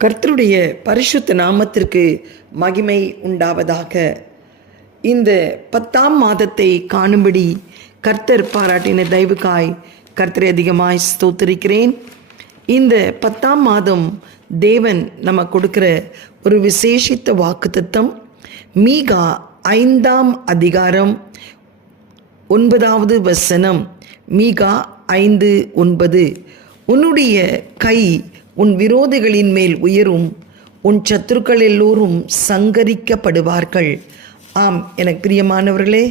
கர்த்தருடைய பரிசுத்த நாமத்திற்கு மகிமை உண்டாவதாக. இந்த பத்தாம் மாதத்தை காணும்படி கர்த்தர் பாராட்டின தயவுக்காய் கர்த்தரை அதிகமாய் ஸ்தோத்திருக்கிறேன். இந்த பத்தாம் மாதம் தேவன் நம்ம கொடுக்கிற ஒரு விசேஷித்த வாக்குத்தத்தம் மீகா ஐந்தாம் அதிகாரம் ஒன்பதாவது வசனம் மீகா ஐந்து ஒன்பது. உன்னுடைய கை உன் விரோதிகளின் மேல் உயரும் உன் சத்துருக்கள் எல்லோரும் சங்கரிக்கப்படுவார்கள். ஆம் எனக்கு பிரியமானவர்களே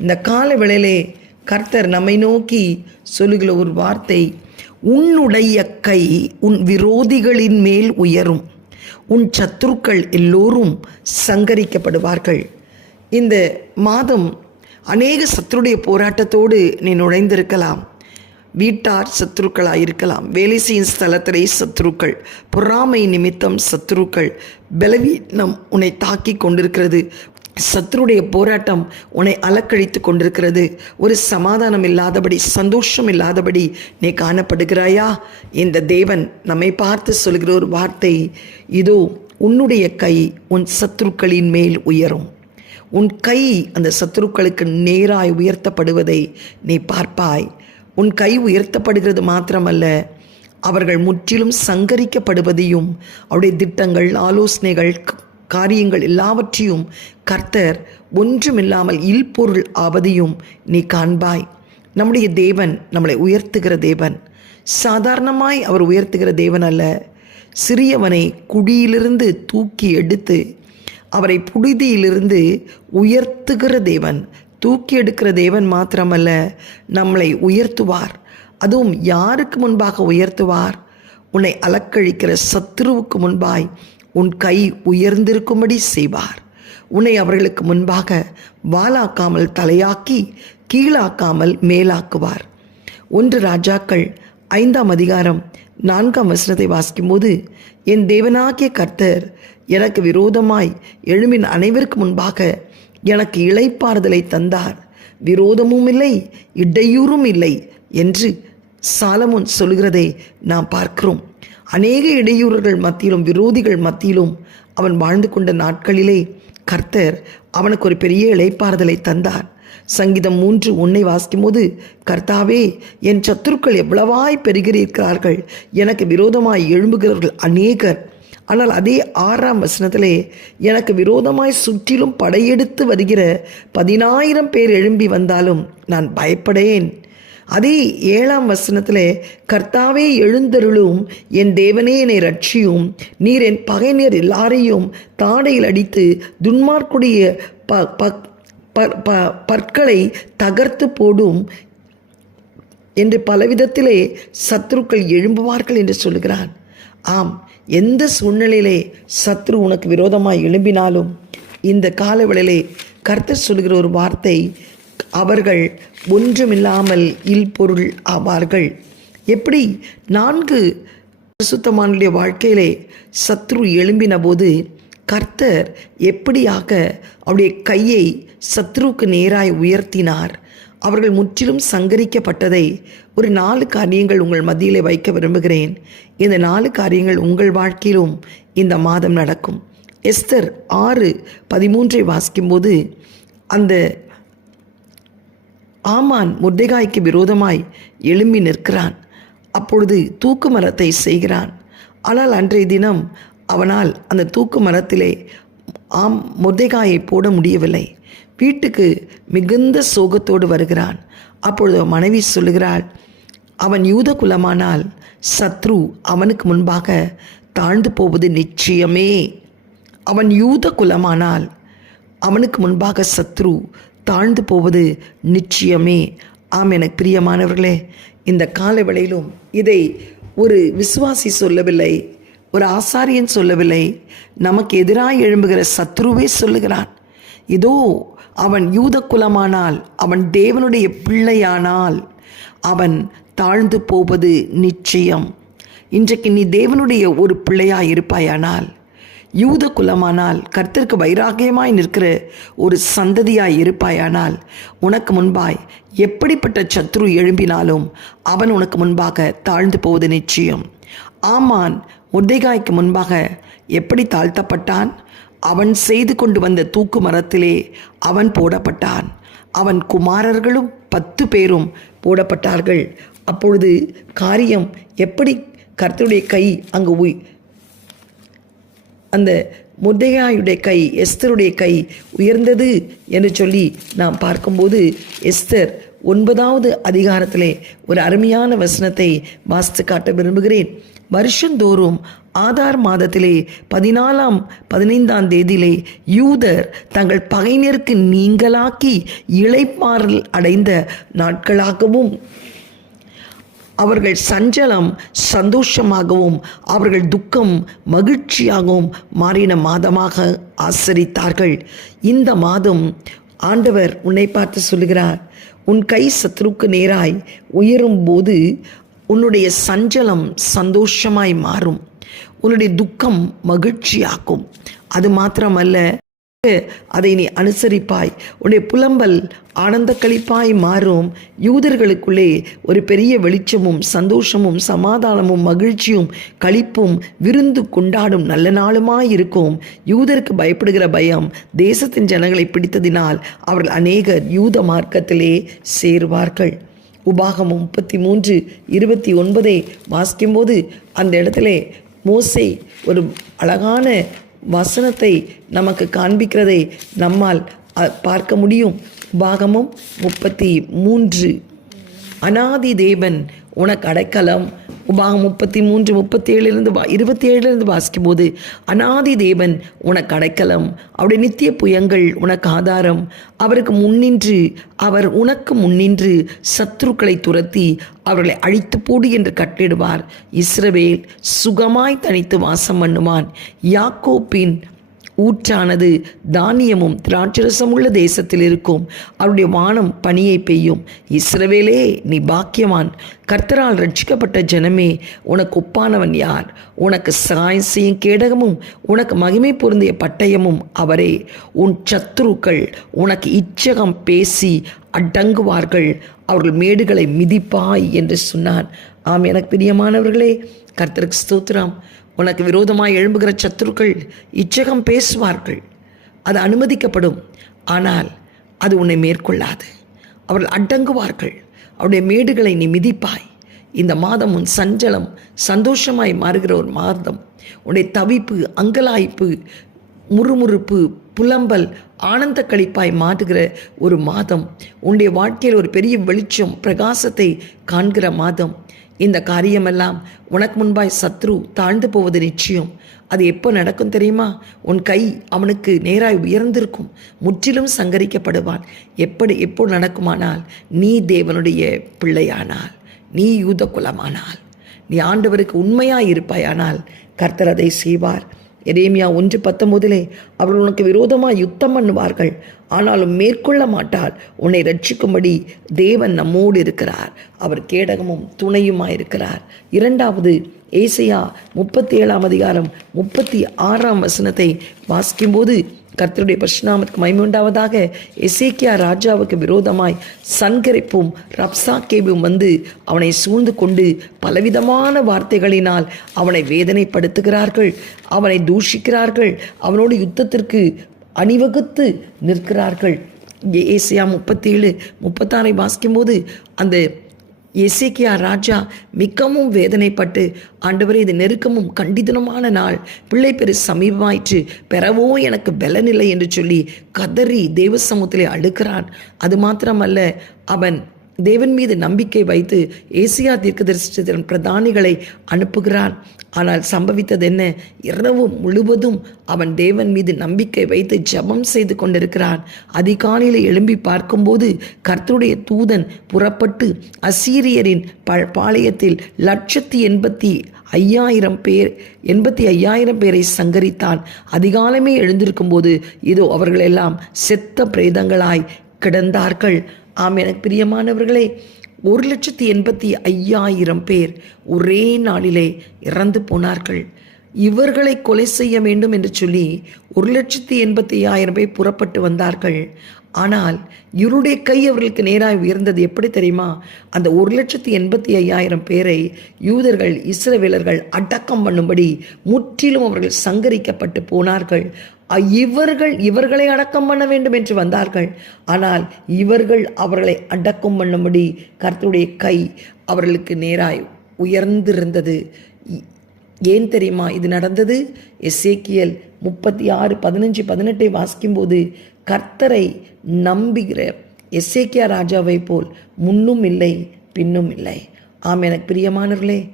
இந்த கால வேளையிலே கர்த்தர் நம்மை நோக்கி சொல்லுகிற ஒரு வார்த்தை உன்னுடைய கை உன் விரோதிகளின் மேல் உயரும் உன் சத்துருக்கள் எல்லோரும் சங்கரிக்கப்படுவார்கள். இந்த மாதம் அநேக சத்துருடைய போராட்டத்தோடு நீ நுழைந்திருக்கலாம். வீட்டார் சத்ருக்களாக இருக்கலாம் வேலை செய்யும் ஸ்தலத்திலே சத்ருக்கள் பொறாமை நிமித்தம் சத்ருக்கள் பலவீனம் உன்னை தாக்கி கொண்டிருக்கிறது. சத்ருடைய போராட்டம் உன்னை அலக்கழித்து கொண்டிருக்கிறது. ஒரு சமாதானம் இல்லாதபடி சந்தோஷம் இல்லாதபடி நீ காணப்படுகிறாயா? இந்த தேவன் நம்மை பார்த்து சொல்கிற ஒரு வார்த்தை இதோ உன்னுடைய கை உன் சத்ருக்களின் மேல் உயரும். உன் கை அந்த சத்ருக்களுக்கு நேராய் உயர்த்தப்படுவதை நீ பார்ப்பாய். உன் கை உயர்த்தப்படுகிறது மாத்திரமல்ல அவர்கள் முற்றிலும் சங்கரிக்கப்படுவதையும் அவருடைய திட்டங்கள் ஆலோசனைகள் காரியங்கள் எல்லாவற்றையும் கர்த்தர் ஒன்றுமில்லாமல் இல்பொருள் ஆவதையும் நீ காண்பாய். நம்முடைய தேவன் நம்மளை உயர்த்துகிற தேவன். சாதாரணமாய் அவர் உயர்த்துகிற தேவன் அல்ல. சிறியவனை குடியிலிருந்து தூக்கி எடுத்து அவரை புழுதியிலிருந்து உயர்த்துகிற தேவன். தூக்கி எடுக்கிற தேவன் மாத்திரமல்ல நம்மளை உயர்த்துவார். அதுவும் யாருக்கு முன்பாக உயர்த்துவார்? உன்னை அலக்கழிக்கிற சத்ருவுக்கு முன்பாய் உன் கை உயர்ந்திருக்கும்படி செய்வார். உன்னை அவர்களுக்கு முன்பாக வாலாக்காமல் தலையாக்கி கீழாக்காமல் மேலாக்குவார். ஒன்று ராஜாக்கள் ஐந்தாம் அதிகாரம் நான்காம் வசனத்தை வாசிக்கும்போது என் தேவனாகிய கர்த்தர் எனக்கு விரோதமாய் எழுமின் அனைவருக்கு முன்பாக எனக்கு இளைப்பாறுதலை தந்தார். விரோதமும் இல்லை இடையூறும் இல்லை என்று சாலமுன் சொல்கிறதை நாம் பார்க்கிறோம். அநேக இடையூறுகள் மத்தியிலும் விரோதிகள் மத்தியிலும் அவன் வாழ்ந்து கொண்ட நாட்களிலே கர்த்தர் அவனுக்கு ஒரு பெரிய இளைப்பாறுதலை தந்தார். சங்கீதம் மூன்று உன்னை வாசிக்கும்போது கர்த்தாவே என் சத்துருக்கள் எவ்வளவாய் பெறுகிறீர்கிறார்கள் எனக்கு விரோதமாய் எழும்புகிறவர்கள் அநேகர். ஆனால் அதே ஆறாம் வசனத்திலே எனக்கு விரோதமாய் சுற்றிலும் படையெடுத்து வருகிற பதினாயிரம் பேர் எழும்பி வந்தாலும் நான் பயப்படேன். அதே ஏழாம் வசனத்தில் கர்த்தாவே எழுந்தருளும் என் தேவனே என்னை ரட்சியும் நீர் என் பகைஞர் எல்லாரையும் தாடையில் அடித்து துன்மார்க்குடைய ப ப ப பற்களை தகர்த்து போடும். என்று பலவிதத்திலே சத்துருக்கள் எழும்புவார்கள் என்று சொல்லுகிறான். ஆம் எந்த சூழ்நிலையிலே சத்ரு உனக்கு விரோதமாய் எழும்பினாலும் இந்த காலவெளியிலே கர்த்தர் சொல்கிற ஒரு வார்த்தை அவர்கள் ஒன்றுமில்லாமல் இல்பொருள் ஆவார்கள். எப்படி? நான்கு சுத்தமானுடைய வாழ்க்கையிலே சத்ரு எழும்பின போது கர்த்தர் எப்படியாக அவருடைய கையை சத்ருவுக்கு நேராய் உயர்த்தினார்? அவர்கள் முற்றிலும் சங்கரிக்கப்பட்டதை ஒரு நாலு காரியங்கள் உங்கள் மத்தியிலே வைக்க விரும்புகிறேன். இந்த நாலு காரியங்கள் உங்கள் வாழ்க்கையிலும் இந்த மாதம் நடக்கும். எஸ்தர் ஆறு பதிமூன்றை வாசிக்கும்போது அந்த ஆமான் முர்தெகாய்க்கு விரோதமாய் எழும்பி நிற்கிறான். அப்பொழுது தூக்கு மரத்தை செய்கிறான். ஆனால் அன்றைய தினம் அவனால் அந்த தூக்கு மரத்திலே ஆம் முர்தெகாயை போட முடியவில்லை. வீட்டுக்கு மிகுந்த சோகத்தோடு வருகிறான். அப்பொழுது மனைவி சொல்லுகிறாள் அவன் யூத குலமானால் சத்ரு அவனுக்கு முன்பாக தாழ்ந்து போவது நிச்சயமே. அவன் யூத குலமானால் அவனுக்கு முன்பாக சத்ரு தாழ்ந்து போவது நிச்சயமே. ஆம் எனக்கு பிரியமானவர்களே இந்த காலவளையிலும் இதை ஒரு விசுவாசி சொல்லவில்லை ஒரு ஆசாரியன் சொல்லவில்லை. நமக்கு எதிராக எழும்புகிற சத்ருவே சொல்லுகிறான். இதோ அவன் யூத குலமானால் அவன் தேவனுடைய பிள்ளையானால் அவன் தாழ்ந்து போவது நிச்சயம். இன்றைக்கு நீ தேவனுடைய ஒரு பிள்ளையாய் இருப்பாயானால் யூத குலமானால் கர்த்தருக்கு வைராகியமாய் நிற்கிற ஒரு சந்ததியாய் இருப்பாயானால் உனக்கு முன்பாய் எப்படிப்பட்ட சத்ரு எழும்பினாலும் அவன் உனக்கு முன்பாக தாழ்ந்து போவது நிச்சயம். ஆமான் முர்தேகாய்க்கு முன்பாக எப்படி தாழ்த்தப்பட்டான்? அவன் செய்து கொண்டு வந்த தூக்கு மரத்திலே அவன் போடப்பட்டான். அவன் குமாரர்களும் பத்து பேரும் போடப்பட்டார்கள். அப்பொழுது காரியம் எப்படி? கர்த்தருடைய கை அங்கு உய் அந்த முர்தையாயுடைய கை எஸ்தருடைய கை உயர்ந்தது என்று சொல்லி நாம் பார்க்கும்போது எஸ்தர் ஒன்பதாவது அதிகாரத்திலே ஒரு அருமையான வசனத்தை வாசித்து காட்ட விரும்புகிறேன். வருஷந்தோறும் ஆதார் மாதத்திலே பதினாலாம் பதினைந்தாம் தேதியிலே யூதர் தங்கள் பகைஞருக்கு நீங்களாக்கி இளைப்பாறல் அடைந்த நாட்களாகவும் அவர்கள் சஞ்சலம் சந்தோஷமாகவும் அவர்கள் துக்கம் மகிழ்ச்சியாகவும் மாறின மாதமாக ஆசரித்தார்கள். இந்த மாதம் ஆண்டவர் உன்னை பார்த்து சொல்லுகிறார் உன் கை சத்ருக்கு நேராய் உயரும் போது உன்னுடைய சஞ்சலம் சந்தோஷமாய் மாறும். உன்னுடைய துக்கம் மகிழ்ச்சியாக்கும். அது மாத்திரமல்ல அதை நீ அனுசரிப்பாய். உன்னுடைய புலம்பல் ஆனந்த களிப்பாய் மாறும். யூதர்களுக்குள்ளே ஒரு பெரிய வெளிச்சமும் சந்தோஷமும் சமாதானமும் மகிழ்ச்சியும் களிப்பும் விருந்து கொண்டாடும் நல்ல நாளுமாய் இருக்கும். யூதருக்கு பயப்படுகிற பயம் தேசத்தின் ஜனங்களை பிடித்ததினால் அவர்கள் அநேகர் யூத மார்க்கத்திலே சேருவார்கள். உபாகம் முப்பத்தி மூன்று இருபத்தி ஒன்பதை வாசிக்கும்போது அந்த இடத்துல மோசே ஒரு அழகான வசனத்தை நமக்கு காண்பிக்கிறதை நம்மால் அ- பார்க்க முடியும். பாகமும் முப்பத்தி மூன்று. அனாதி தேவன் உனக்கு அடைக்கலம் உபாகம் முப்பத்தி மூன்று முப்பத்தி ஏழுலேருந்து வா இருபத்தி ஏழுலேருந்து வாசிக்கும் போது அனாதி தேவன் உனக்கு அடைக்கலம் அவருடைய நித்திய புயங்கள் உனக்கு ஆதாரம். அவருக்கு முன்னின்று அவர் உனக்கு முன்னின்று சத்துருக்களை துரத்தி அவர்களை அழித்து போடு என்று கட்டிடுவார் இஸ்ரவேல் சுகமாய் தனித்து வாசம் பண்ணுவான். யாக்கோப்பின் ஊற்றானது. தானியமும் திராட்சரசம் உள்ள தேசத்தில் இருக்கும். அவருடைய வானம் பனியை பெய்யும். இஸ்ரவேலே நீ பாக்கியவான். கர்த்தரால் ரட்சிக்கப்பட்ட ஜனமே உனக்கு ஒப்பானவன் யார்? உனக்கு சகாயம் செய்யும் கேடகமும் உனக்கு மகிமை பொருந்திய பட்டயமும் அவரே. உன் சத்துருக்கள் உனக்கு இச்சகம் பேசி அடங்குவார்கள். அவர்கள் மேடுகளை மிதிப்பாய் என்று சொன்னான் ஆம் எனக்கு பிரியமானவர்களே கர்த்தருக்கு ஸ்தோத்திரம். உனக்கு விரோதமாக எழும்புகிற சத்துருக்கள் இச்சகம் பேசுவார்கள். அது அனுமதிக்கப்படும். ஆனால் அது உன்னை மேற்கொள்ளாது. அவர்கள் அடங்குவார்கள். அவருடைய மேடுகளை நீ மிதிப்பாய். இந்த மாதம் உன் சஞ்சலம் சந்தோஷமாய் மாறுகிற ஒரு மாதம். உன்னுடைய தவிப்பு அங்கலாய்ப்பு முறுமுறுப்பு புலம்பல் ஆனந்த கழிப்பாய் மாறுகிற ஒரு மாதம். உன்னுடைய வாழ்க்கையில் ஒரு பெரிய வெளிச்சம் பிரகாசத்தை காண்கிற மாதம். இந்த காரியமெல்லாம் உனக்கு முன்பாய் சத்ரு தாழ்ந்து போவது நிச்சயம். அது எப்போ நடக்கும் தெரியுமா? உன் கை அவனுக்கு நேராய் உயர்ந்திருக்கும். முற்றிலும் சங்கரிக்கப்படுவான் எப்படி எப்போ நடக்குமானால் நீ தேவனுடைய பிள்ளையானால் நீ யூத குலமானால் நீ ஆண்டவருக்கு உண்மையாய் இருப்பாயானால் கர்த்தர் அதை செய்வார். எரேமியா ஒன்று பத்தொம்போதிலே அவர்கள் உனக்கு விரோதமாக யுத்தம் பண்ணுவார்கள். ஆனாலும் மேற்கொள்ள மாட்டால் உன்னை ரட்சிக்கும்படி தேவன் நம்மோடு இருக்கிறார். அவர் கேடகமும் துணையுமாயிருக்கிறார் இரண்டாவது ஏசையா முப்பத்தி ஏழாம் அதிகாரம் முப்பத்தி ஆறாம் வசனத்தை வாசிக்கும்போது கர்த்தருடைய பரிசுநாமத்துக்கு மைமுண்டாவதாக எசேக்கியா ராஜாவுக்கு விரோதமாய் சன்கரிப்பும் ரப்சாக்கேபும் வந்து அவனை சூழ்ந்து கொண்டு பலவிதமான வார்த்தைகளினால் அவனை வேதனைப்படுத்துகிறார்கள். அவனை தூஷிக்கிறார்கள். அவனோடு யுத்தத்திற்கு அணிவகுத்து நிற்கிறார்கள். ஏசியா முப்பத்தேழு முப்பத்தாறை வாசிக்கும்போது அந்த எசேக்கியா ராஜா மிகவும் வேதனைப்பட்டு ஆண்டவரே இது நெருக்கமும் கண்டிதனமான நாள். பிள்ளை பெரு சமீபமாயிற்று. பெறவோ எனக்கு பலனில்லை என்று சொல்லி கதறி தேவ சமூகத்திலே அழுக்கிறான் அது மாத்திரமல்ல அவன் தேவன் மீது நம்பிக்கை வைத்து ஏசியா தீர்க்கதரிசித்திறன் பிரதானிகளை அனுப்புகிறான் ஆனால் சம்பவித்தது என்ன இரவு முழுவதும் அவன் தேவன் மீது நம்பிக்கை வைத்து ஜெபம் செய்து கொண்டிருக்கிறான். அதிகாலையில் எழும்பி பார்க்கும்போது கர்த்தருடைய தூதன் புறப்பட்டு அசீரியரின் ப பாளையத்தில் லட்சத்தி எண்பத்தி ஐயாயிரம் பேர் எண்பத்தி ஐயாயிரம் பேரை சங்கரித்தான். அதிகாலமே எழுந்திருக்கும் போது இதோ அவர்களெல்லாம் செத்த பிரேதங்களாய் கிடந்தார்கள். ஆம் எனக்கு பிரியமானவர்களே ஒரு லட்சத்தி எண்பத்தி ஐயாயிரம் பேர் ஒரே நாளிலே இறந்து போனார்கள். இவர்களை கொலை செய்ய வேண்டும் என்று சொல்லி ஒரு லட்சத்தி எண்பத்தி ஐயாயிரம் பேர் புறப்பட்டு வந்தார்கள். ஆனால் இவருடைய கை அவர்களுக்கு நேராக உயர்ந்தது எப்படி தெரியுமா? அந்த ஒரு லட்சத்தி எண்பத்தி ஐயாயிரம் பேரை யூதர்கள் இஸ்ரவேலர்கள் அடக்கம் பண்ணும்படி முற்றிலும் அவர்கள் சங்கரிக்கப்பட்டு போனார்கள். இவர்கள் இவர்களை அடக்கம் பண்ண வேண்டும் என்று வந்தார்கள். ஆனால் இவர்கள் அவர்களை அடக்கம் பண்ணும்படி கர்த்தருடைய கை அவர்களுக்கு நேராய் உயர்ந்திருந்தது. இ- ஏன் தெரியுமா? இது நடந்தது. எஸ்ஏக்கியல் முப்பத்தி ஆறு பதினஞ்சு பதினெட்டை வாசிக்கும்போது கர்த்தரை நம்புகிற எசேக்கியா ராஜாவை போல் முன்னும் இல்லை பின்னும் இல்லை. ஆம் எனக்கு பிரியமானவர்களே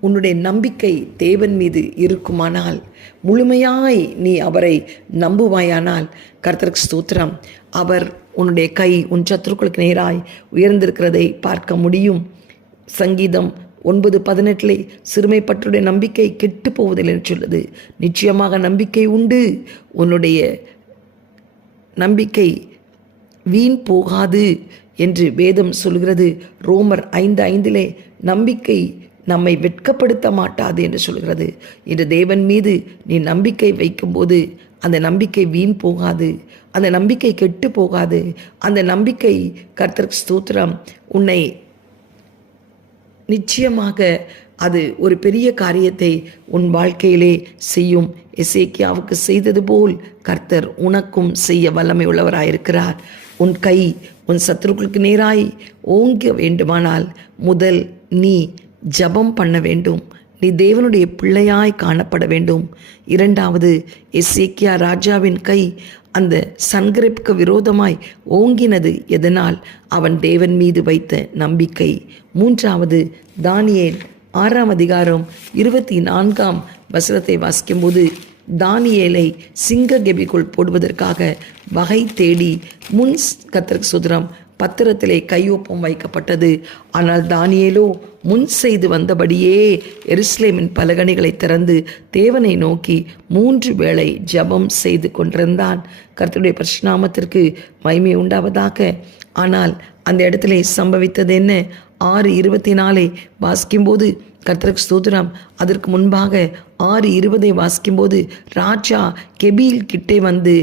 உன்னுடைய நம்பிக்கை தேவன் மீது இருக்குமானால் முழுமையாய் நீ அவரை நம்புவாயானால் கர்த்தருக்கு ஸ்தோத்திரம். அவர் உன்னுடைய கை உன் சத்துருக்களுக்கு நேராய் உயர்ந்திருக்கிறதை பார்க்க முடியும். சங்கீதம் ஒன்பது பதினெட்டிலே சிறுமைப்பற்றுடைய நம்பிக்கை கெட்டு போவதில்லை என்று சொல்லுது. நிச்சயமாக நம்பிக்கை உண்டு. உன்னுடைய நம்பிக்கை வீண் போகாது என்று வேதம் சொல்கிறது. ரோமர் ஐந்து ஐந்திலே நம்பிக்கை நம்மை வெட்கப்படுத்த மாட்டாது என்று சொல்கிறது. இன்று தேவன் மீது நீ நம்பிக்கை வைக்கும்போது அந்த நம்பிக்கை வீண் போகாது. அந்த நம்பிக்கை கெட்டு போகாது. அந்த நம்பிக்கை கர்த்தர் ஸ்தோத்திரம். உன்னை நிச்சயமாக அது ஒரு பெரிய காரியத்தை உன் வாழ்க்கையிலே செய்யும். எசேக்கியாவுக்கு செய்தது போல் கர்த்தர் உனக்கும் செய்ய வல்லமை உள்ளவராயிருக்கிறார். உன் கை உன் சத்துருக்களுக்கு நேராய் ஓங்க வேண்டுமானால் முதல் நீ ஜெபம் பண்ண வேண்டும். நீ தேவனுடைய பிள்ளையாய் காணப்பட வேண்டும். இரண்டாவது எசேக்கியா ராஜாவின் கை அந்த சன்கிரிப்புக்கு விரோதமாய் ஓங்கினது எதனால்? அவன் தேவன் மீது வைத்த நம்பிக்கை. மூன்றாவது தானியேல் ஆறாம் அதிகாரம் இருபத்தி நான்காம் வசனத்தை வாசிக்கும்போது தானியேலை சிங்க கெபிக்குள் போடுவதற்காக வகை தேடி முன் கத்திரக் சுதரம் பத்திரத்திலே கையொப்பம் வைக்கப்பட்டது. ஆனால் தானியேலோ முன் செய்து வந்தபடியே எருஸ்லேமின் பலகணிகளை திறந்து தேவனை நோக்கி மூன்று வேளை ஜெபம் செய்து கொண்டிருந்தான். கர்த்தருடைய பரிசுநாமத்திற்கு மய்மை உண்டாவதாக. ஆனால் அந்த இடத்துல சம்பவித்தது என்ன? ஆறு இருபத்தி நாலை வாசிக்கும்போது கர்த்தருக்கு ஸ்தோத்திரம். அதற்கு முன்பாக ஆறு இருபதை வாசிக்கும்போது ராஜா கெபியில் கிட்டே வந்து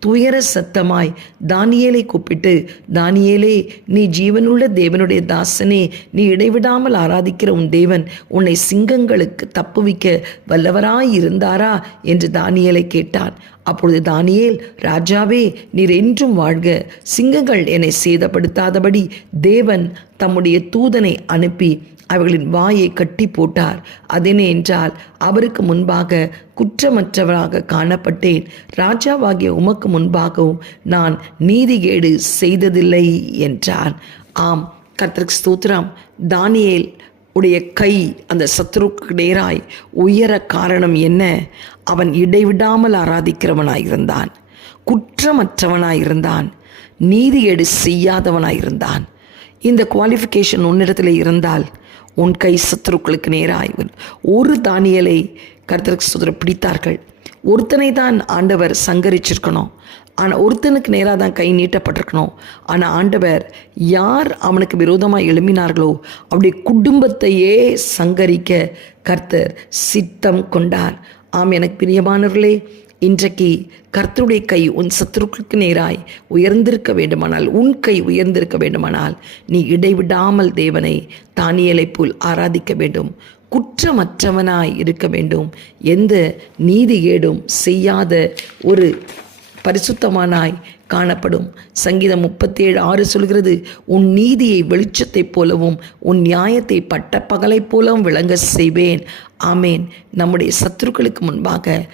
துயர சத்தமாய் தானியேலை கூப்பிட்டு தானியேலே நீ ஜீவனுள்ள தேவனுடைய தாசனே நீ இடைவிடாமல் ஆராதிக்கிற உன் தேவன் உன்னை சிங்கங்களுக்கு தப்புவிக்க வல்லவராய் இருந்தாரா? என்று தானியேலை கேட்டான். அப்பொழுது தானியேல் ராஜாவே நீர் என்றும் வாழ்க. சிங்கங்கள் என்னை சேதப்படுத்தாதபடி தேவன் தம்முடைய தூதனை அனுப்பி அவர்களின் வாயை கட்டி போட்டார். அதென என்றால் அவருக்கு முன்பாக குற்றமற்றவராக காணப்பட்டேன். ராஜாவாகிய உமக்கு முன்பாகவும் நான் நீதிகேடு செய்ததில்லை என்றான் ஆம் கர்த்தருக்கு ஸ்தோத்திரம். தானியேல் உடைய கை அந்த சத்ருக்கு நேராய் உயர காரணம் என்ன? அவன் இடைவிடாமல் ஆராதிக்கிறவனாயிருந்தான். குற்றமற்றவனாயிருந்தான். நீதிகேடு செய்யாதவனாயிருந்தான். இந்த குவாலிஃபிகேஷன் உன்னிடத்தில் இருந்தால் உன் கை சத்துருக்களுக்கு நேராய். ஒரு தானியலை கர்த்தருக்கு சுதர பிடித்தார்கள். ஒருத்தனை தான் ஆண்டவர் சங்கரிச்சிருக்கணும். ஆனால் ஒருத்தனுக்கு நேராக தான் கை நீட்டப்பட்டிருக்கணும். ஆனால் ஆண்டவர் யார் அவனுக்கு விரோதமாக எழும்பினார்களோ அவருடைய குடும்பத்தையே சங்கரிக்க கர்த்தர் சித்தம் கொண்டார். ஆம் எனக்கு பிரியமானவர்களே இன்றைக்கு கர்த்தருடைய கை உன் சத்துருக்களுக்கு நேராய் உயர்ந்திருக்க வேண்டுமானால் உன் கை உயர்ந்திருக்க வேண்டுமானால் நீ இடைவிடாமல் தேவனை தானியலை போல் ஆராதிக்க வேண்டும். குற்றமற்றவனாய் இருக்க வேண்டும். எந்த நீதி ஏடும் செய்யாத ஒரு பரிசுத்தமானாய் காணப்படும். சங்கீதம் முப்பத்தி ஏழு ஆறு சொல்கிறது உன் நீதியை வெளிச்சத்தைப் போலவும் உன் நியாயத்தை பட்ட பகலைப் போலவும் விளங்க செய்வேன். ஆமேன். நம்முடைய சத்துருக்களுக்கு முன்பாக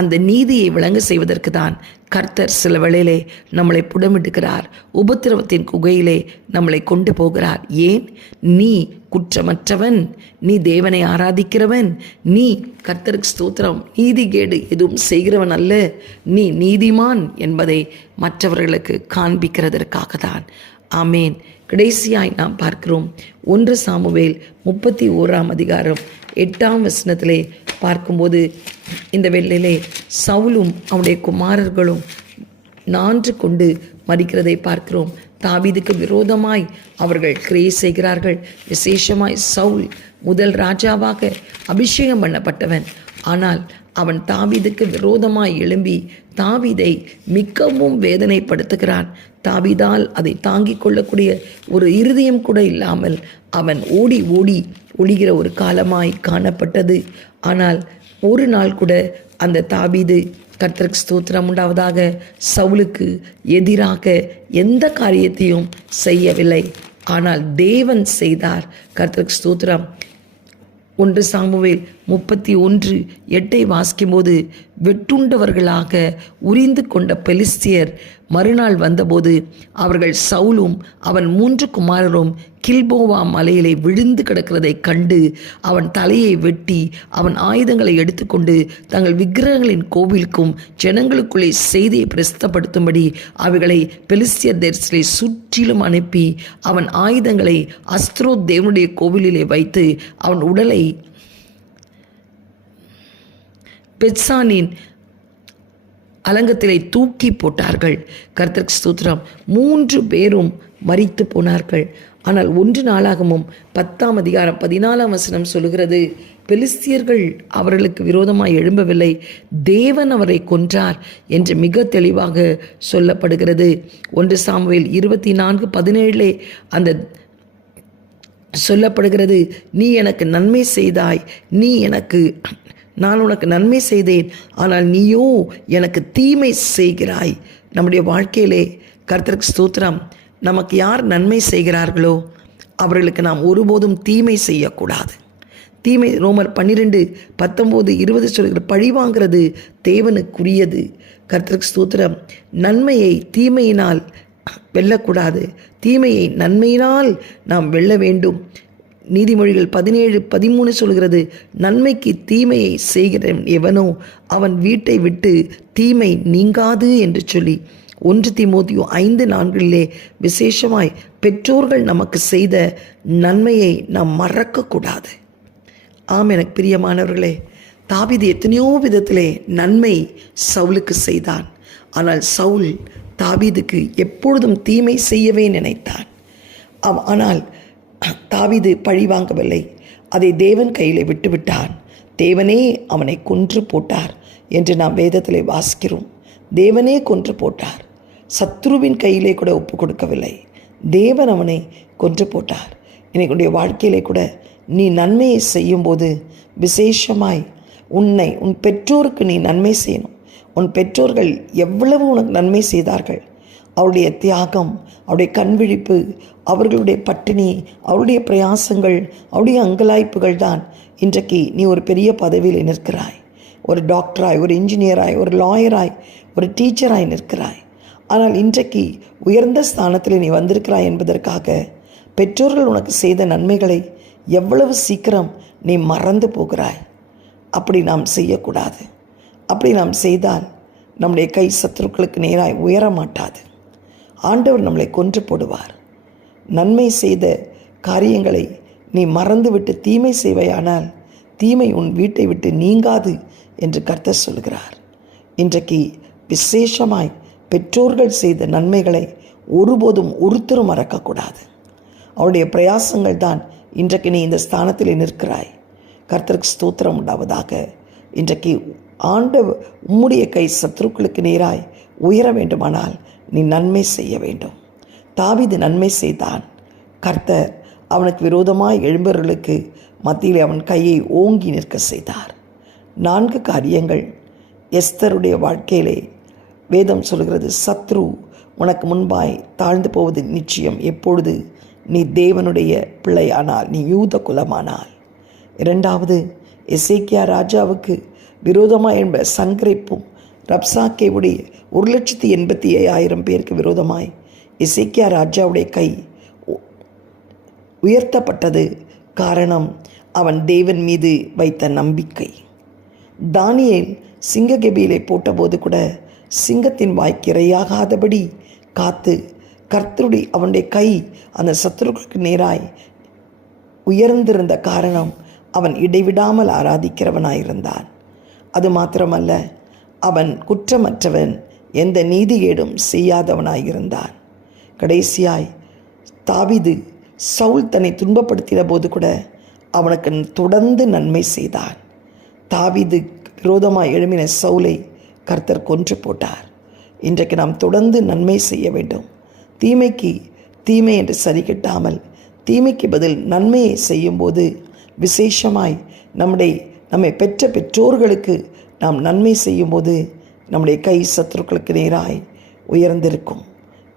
அந்த நீதியை விளங்க செய்வதற்கு தான் கர்த்தர் சில வேளையிலே நம்மளை புடமிட்டுகிறார். உபத்திரவத்தின் குகையிலே நம்மளை கொண்டு போகிறார். ஏன்? நீ குற்றமற்றவன். நீ தேவனை ஆராதிக்கிறவன். நீ கர்த்தருக்கு ஸ்தோத்திரம். நீதிகேடு எதுவும் செய்கிறவன் அல்ல. நீ நீதிமான் என்பதை மற்றவர்களுக்கு காண்பிக்கிறதற்காக தான். ஆமேன். கடைசியாய் நாம் பார்க்கிறோம். ஒன்று சாமுவேல் முப்பத்தி ஓராம் அதிகாரம் எட்டாம் வசனத்திலே பார்க்கும்போது இந்த வெள்ளிலே சவுலும் அவனுடைய குமாரர்களும் நான்று கொண்டு மறிக்கிறதை பார்க்கிறோம். தாவிதுக்கு விரோதமாய் அவர்கள் கிரியை செய்கிறார்கள். விசேஷமாய் சவுல் முதல் ராஜாவாக அபிஷேகம் பண்ணப்பட்டவன். ஆனால் அவன் தாவீதுக்கு விரோதமாய் எழும்பி தாவீதை மிகவும் வேதனைப்படுத்துகிறான். தாவீதால் அதை தாங்கிக் கொள்ளக்கூடிய ஒரு இருதயம் கூட இல்லாமல் அவன் ஓடி ஓடி ஒளிகிற ஒரு காலமாய் காணப்பட்டது. ஆனால் ஒரு நாள் கூட அந்த தாபீது கர்த்தருக்கு ஸ்தோத்திரம் உண்டாவதாக சவுலுக்கு எதிராக எந்த காரியத்தையும் செய்யவில்லை. ஆனால் தேவன் செய்தார். கர்த்தருக்கு ஸ்தோத்திரம். ஒன்று சாமுவேல் முப்பத்தி ஒன்று எட்டை வாசிக்கும்போது வெட்டுண்டவர்களாக உரிந்து கொண்ட பெலிஸ்தியர் மறுநாள் வந்தபோது அவர்கள் சவுலும் அவன் மூன்று குமாரரும் கில்போவா மலையிலே விழுந்து கிடக்கிறதை கண்டு அவன் தலையை வெட்டி அவன் ஆயுதங்களை எடுத்துக்கொண்டு தங்கள் விக்கிரகங்களின் கோவிலுக்கும் ஜனங்களுக்குள்ளே செய்தியை பிரசித்தப்படுத்தும்படி அவைகளை பெலிசிய தேசத்திலே சுற்றிலும் அனுப்பி அவன் ஆயுதங்களை அஸ்த்ரோ தேவனுடைய கோவிலிலே வைத்து அவன் உடலை பெட்சானின் அலங்கத்திலே தூக்கி போட்டார்கள். கர்த்தர் ஸ்தோத்திரம். மூன்று பேரும் மறித்து போனார்கள். ஆனால் ஒன்று நாளாகவும் பத்தாம் அதிகாரம் பதினாலாம் வசனம் சொல்லுகிறது பெலிஸ்தியர்கள் அவர்களுக்கு விரோதமாய் எழும்பவில்லை. தேவன் அவரை கொன்றார் என்று மிக தெளிவாக சொல்லப்படுகிறது. ஒன்று சாமுவேல் இருபத்தி நான்கு பதினேழிலே அந்த சொல்லப்படுகிறது நீ எனக்கு நன்மை செய்தாய். நீ எனக்கு நான் உனக்கு நன்மை செய்தேன். ஆனால் நீயோ எனக்கு தீமை செய்கிறாய். நம்முடைய வாழ்க்கையிலே கர்த்தருக்கு ஸ்தோத்திரம். நமக்கு யார் நன்மை செய்கிறார்களோ அவர்களுக்கு நாம் ஒருபோதும் தீமை செய்யக்கூடாது. தீமை ரோமர் பன்னிரெண்டு பத்தொம்போது இருபது சொல்கிற பழி வாங்கிறது தேவனுக்குரியது. கர்த்தருக்கு ஸ்தோத்திரம். நன்மையை தீமையினால் வெல்லக்கூடாது. தீமையை நன்மையினால் நாம் வெல்ல வேண்டும். நீதிமொழிகள் பதினேழு பதிமூணு சொல்கிறது நன்மைக்கு தீமையை செய்கிறவன் எவனோ அவன் வீட்டை விட்டு தீமை நீங்காது என்று சொல்லி ஒன்று திமோதியோ ஐந்து நான்கிலே விசேஷமாய் பெற்றோர்கள் நமக்கு செய்த நன்மையை நாம் மறக்கக்கூடாது. ஆம் எனக்கு பிரியமானவர்களே தாவிது எத்தனையோ விதத்திலே நன்மை சவுலுக்கு செய்தான். ஆனால் சவுல் தாவீதுக்கு எப்பொழுதும் தீமை செய்யவே நினைத்தான். அவ்- ஆனால் தாவிது பழி வாங்கவில்லை. அதை தேவன் கையிலே விட்டுவிட்டான். தேவனே அவனை கொன்று போட்டார் என்று நாம் வேதத்திலே வாசிக்கிறோம். தேவனே கொன்று போட்டார். சத்ருவின் கையிலே கூட ஒப்பு கொடுக்கவில்லை. தேவன் அவனை கொன்று போட்டார். இன்னைக்குடைய வாழ்க்கையிலே கூட நீ நன்மையை செய்யும்போது விசேஷமாய் உன்னை உன் பெற்றோருக்கு நீ நன்மை செய்யணும். உன் பெற்றோர்கள் எவ்வளவு உனக்கு நன்மை செய்தார்கள். அவருடைய தியாகம் அவருடைய கண்விழிப்பு அவர்களுடைய பட்டினி அவருடைய பிரயாசங்கள் அவருடைய அங்கலாய்ப்புகள் தான் இன்றைக்கு நீ ஒரு பெரிய பதவியில் நிற்கிறாய். ஒரு டாக்டராய் ஒரு இன்ஜினியராய் ஒரு லாயராய் ஒரு டீச்சராய் நிற்கிறாய். ஆனால் இன்றைக்கு உயர்ந்த ஸ்தானத்தில் நீ வந்திருக்கிறாய் என்பதற்காக பெற்றோர்கள் உனக்கு செய்த நன்மைகளை எவ்வளவு சீக்கிரம் நீ மறந்து போகிறாய்? அப்படி நாம் செய்யக்கூடாது. அப்படி நாம் செய்தால் நம்முடைய கை சத்துருக்களுக்கு நேராய் உயர மாட்டாது ஆண்டவர் நம்மளை கொன்று போடுவார். நன்மை செய்த காரியங்களை நீ மறந்துவிட்டு தீமை செய்வையானால் தீமை உன் வீட்டை விட்டு நீங்காது என்று கர்த்தர் சொல்கிறார். இன்றைக்கு விசேஷமாய் பெற்றோர்கள் செய்த நன்மைகளை ஒருபோதும் ஒருத்தரும் மறக்கக்கூடாது. அவருடைய பிரயாசங்கள் தான் இன்றைக்கு நீ இந்த ஸ்தானத்தில் நிற்கிறாய். கர்த்தருக்கு ஸ்தோத்திரம் உண்டாவதாக. இன்றைக்கு ஆண்ட உம்முடைய கை சத்துருக்களுக்கு நேராய் உயர வேண்டுமானால் நீ நன்மை செய்ய வேண்டும். தாவிது நன்மை செய்தான். கர்த்தர் அவனுக்கு விரோதமாக எழும்பவர்களுக்கு மத்தியில் அவன் கையை ஓங்கி நிற்க செய்தார். நான்கு காரியங்கள் எஸ்தருடைய வாழ்க்கையிலே வேதம் சொல்கிறது சத்ரு உனக்கு முன்பாய் தாழ்ந்து போவது நிச்சயம். எப்பொழுது நீ தேவனுடைய பிள்ளையானால் நீ யூத குலமானால். இரண்டாவது எசேக்கியா ராஜாவுக்கு விரோதமாக என்ப சங்கரிப்பும் ரப்சாக்கேவுடைய ஒரு லட்சத்தி எண்பத்தி ஐயாயிரம் பேருக்கு விரோதமாய் இசைக்கியா ராஜாவுடைய கை உ- உயர்த்தப்பட்டது காரணம் அவன் தேவன் மீது வைத்த நம்பிக்கை. தானியேல் சிங்ககெபியிலே போட்டபோது கூட சிங்கத்தின் வாய்க்கிரையாகாதபடி காத்து கர்த்தருடைய அவனுடைய கை அந்த சத்துருக்களுக்கு நேராய் உயர்ந்திருந்த காரணம் அவன் இடைவிடாமல் ஆராதிக்கிறவனாயிருந்தான். அது மாத்திரமல்ல அவன் குற்றமற்றவன் எந்த நீதிகேடும் செய்யாதவனாயிருந்தான். கடைசியாய் தாவிது சவுல் தன்னை துன்பப்படுத்தின போது கூட அவனுக்கு தொடர்ந்து நன்மை செய்தான். தாவிது விரோதமாய் எழுமின சவுலை கர்த்தர் கொன்று போட்டார். இன்றைக்கு நாம் தொடர்ந்து நன்மை செய்ய வேண்டும். தீமைக்கு தீமை என்று சரி கட்டாமல் தீமைக்கு பதில் நன்மையை செய்யும்போது விசேஷமாய் நம்முடைய நம்மை பெற்ற பெற்றோர்களுக்கு நாம் நன்மை செய்யும்போது நம்முடைய கை சத்துருக்களுக்கு நேராய் உயர்ந்திருக்கும்.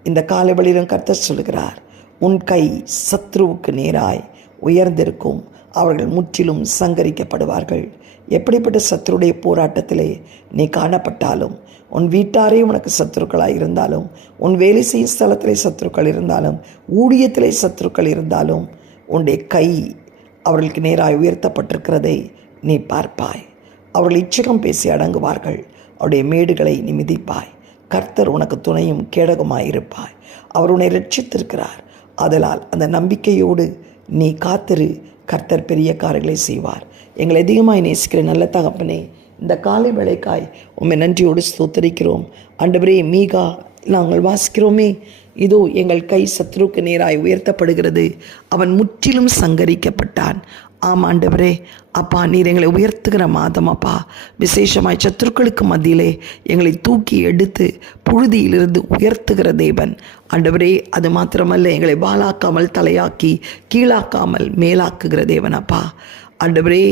இந்த காலவெளியிலும் கர்த்தர் சொல்கிறார் உன் கை சத்ருவுக்கு நேராய் உயர்ந்திருக்கும். அவர்கள் முற்றிலும் சங்கரிக்கப்படுவார்கள். எப்படிப்பட்ட சத்ருடைய போராட்டத்திலே நீ காணப்பட்டாலும் உன் வீட்டாரே உனக்கு சத்துருக்களாக இருந்தாலும் உன் வேலை செய்யும் ஸ்தலத்திலே சத்துருக்கள் இருந்தாலும் ஊழியத்திலே சத்துருக்கள் இருந்தாலும் உன்னுடைய கை அவர்களுக்கு நேராய் உயர்த்தப்பட்டிருக்கிறதை நீ பார்ப்பாய். அவர்கள் இச்சகம் பேசி அடங்குவார்கள். அவருடைய மேடுகளை நீ மிதிப்பாய் கர்த்தர் உனக்கு துணையும் கேடகமாயிருப்பாய். அவர் உன்னை ரட்சித்திருக்கிறார் அதனால் அந்த நம்பிக்கையோடு நீ காத்திரு. கர்த்தர் பெரிய காரியங்களை செய்வார். எங்களை அதிகமாய் நேசிக்கிற நல்ல தகப்பனே இந்த காலை வேலைக்காய் உண்மை நன்றியோடு ஸ்தோத்தரிக்கிறோம். ஆண்டவரே மீகா நாங்கள் வாசிக்கிறோமே. இதோ எங்கள் கை சத்ருக்கு நேராய் உயர்த்தப்படுகிறது. அவன் முற்றிலும் சங்கரிக்கப்பட்டான். ஆம் ஆண்டவரே. அப்பா நீர் எங்களை உயர்த்துகிற மாதம் அப்பா. விசேஷமாய் சத்துருக்களுக்கு மத்தியிலே எங்களை தூக்கி எடுத்து புழுதியிலிருந்து உயர்த்துகிற தேவன். ஆண்டவரே அது மாத்திரமல்ல எங்களை பாலாக்காமல் தலையாக்கி கீழாக்காமல் மேலாக்குகிற தேவன் அப்பா. ஆண்டவரே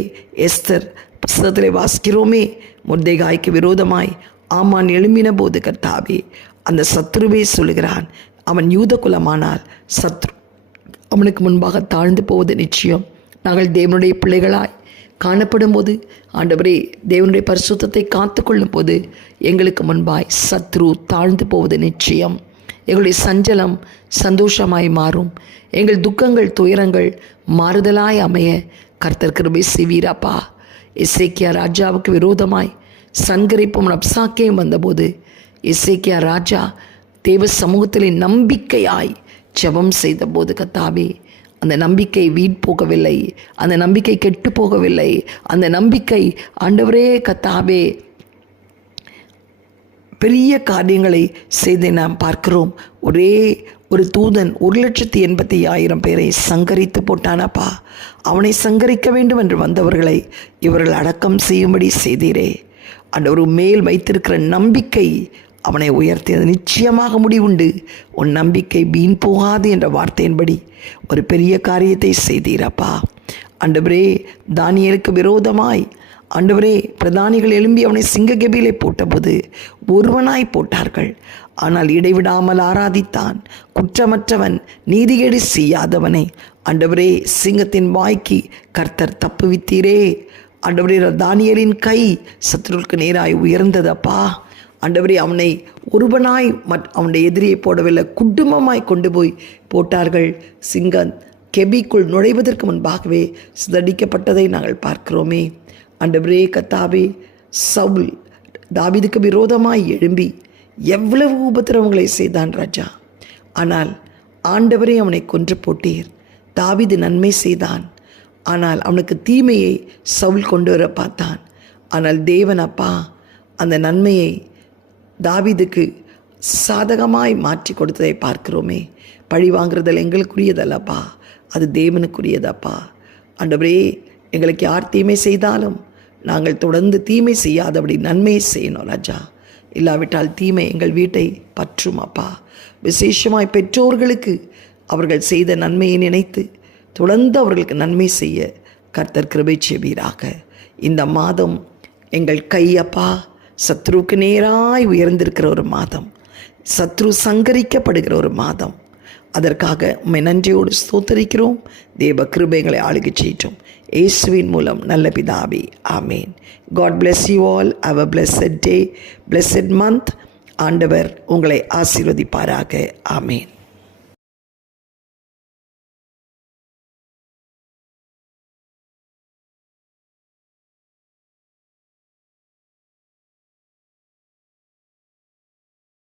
எஸ்தர் புஸ்தகத்திலே வாசிக்கிறோமே. முர்தேகாய்க்கு விரோதமாய் ஆமான் எழும்பின போது கர்த்தாவே அந்த சத்ருவே சொல்லுகிறான். அவன் யூத குலமானால் சத்ரு அவனுக்கு முன்பாக தாழ்ந்து போவது நிச்சயம். நாங்கள் தேவனுடைய பிள்ளைகளாய் காணப்படும் போது ஆண்டவரே தேவனுடைய பரிசுத்தத்தை காத்து கொள்ளும் போது எங்களுக்கு முன்பாய் சத்ரு தாழ்ந்து போவது நிச்சயம். எங்களுடைய சஞ்சலம் சந்தோஷமாய் மாறும். எங்கள் துக்கங்கள் துயரங்கள் மாறுதலாய் அமைய கர்த்தர் கிருபை செய்வீராப்பா. இசைக்கியா ராஜாவுக்கு விரோதமாய் சங்கரிப்பும் ரப்சாக்கையும் வந்தபோது இசைக்கியா ராஜா தேவ சமூகத்திலே நம்பிக்கையாய் ஜெபம் செய்த போது கத்தாவே அந்த நம்பிக்கை வீண் போகவில்லை. அந்த நம்பிக்கை கெட்டு போகவில்லை. அந்த நம்பிக்கை ஆண்டவரே கத்தாவே பெரிய காரியங்களை செய்து நாம் பார்க்கிறோம். ஒரே ஒரு தூதன் ஒரு லட்சத்தி எண்பத்தி ஆயிரம் பேரை சங்கரித்து போட்டானப்பா. அவனை சங்கரிக்க வேண்டும் என்று வந்தவர்களை இவர்கள் அடக்கம் செய்யும்படி செய்தீரே. ஒரு மேல் வைத்திருக்கிற நம்பிக்கை அவனை உயர்த்தியது நிச்சயமாக முடிவுண்டு. உன் நம்பிக்கை வீண் போகாது என்ற வார்த்தையின்படி ஒரு பெரிய காரியத்தை செய்தீரப்பா. அண்டபரே தானியலுக்கு விரோதமாய். ஆண்டவரே பிரதானிகள் எழும்பி அவனை சிங்ககெபியிலே போட்டபோது ஒருவனாய் போட்டார்கள். ஆனால் இடைவிடாமல் ஆராதித்தான். குற்றமற்றவன் நீதிகேடு செய்யாதவனை. ஆண்டவரே சிங்கத்தின் வாய்க்கு கர்த்தர் தப்புவித்தீரே. ஆண்டவரே தானியலின் கை சத்ருவுக்கு நேராய் உயர்ந்ததப்பா. ஆண்டவரே அவனை ஒருவனாய் மற் அவனுடைய எதிரியை போடவில்லை குடும்பமாய் கொண்டு போய் போட்டார்கள். சிங்கன் கெபிக்குள் நுழைவதற்கு முன்பாகவே சிதடிக்கப்பட்டதை நாங்கள் பார்க்கிறோமே. ஆண்டவரே கத்தாவே சவுல் தாவீதுக்கு விரோதமாய் எழும்பி எவ்வளவு உபத்திரவங்களை செய்தான் ராஜா. ஆனால் ஆண்டவரே அவனை கொன்று போட்டீர். தாவிது நன்மை செய்தான். ஆனால் அவனுக்கு தீமையை சவுல் கொண்டு வர பார்த்தான். ஆனால் தேவன் அப்பா அந்த நன்மையை தாவிதுக்கு சாதகமாய் மாற்றி கொடுத்ததை பார்க்கிறோமே. பழி வாங்குறதில் எங்களுக்குரியதல்லப்பா. அது தேவனுக்குரியதப்பா. ஆண்டவரே எங்களுக்கு யார் தீமை செய்தாலும் நாங்கள் தொடர்ந்து தீமை செய்யாதபடி நன்மையை செய்யணும் ராஜா. இல்லாவிட்டால் தீமை எங்கள் வீட்டை பற்றும் அப்பா விசேஷமாய் பெற்றோர்களுக்கு அவர்கள் செய்த நன்மையை நினைத்து தொடர்ந்து அவர்களுக்கு நன்மை செய்ய கர்த்தர் கிருபை செவீராக இந்த மாதம் எங்கள் கையப்பா சத்ருவுக்கு நேராய் உயர்ந்திருக்கிற ஒரு மாதம். சத்ரு சங்கரிக்கப்படுகிற ஒரு மாதம். அதற்காக உண்மை நன்றியோடு ஸ்தோத்தரிக்கிறோம். தேவ கிருபைகளை ஆளுகை செய்யட்டும். இயேசுவின் மூலம் நல்ல பிதாபி ஆமேன். காட் பிளெஸ் யூ ஆல் அவர் a டே blessed மந்த் ஆண்டவர் உங்களை ஆசீர்வதிப்பாராக. ஆமேன்.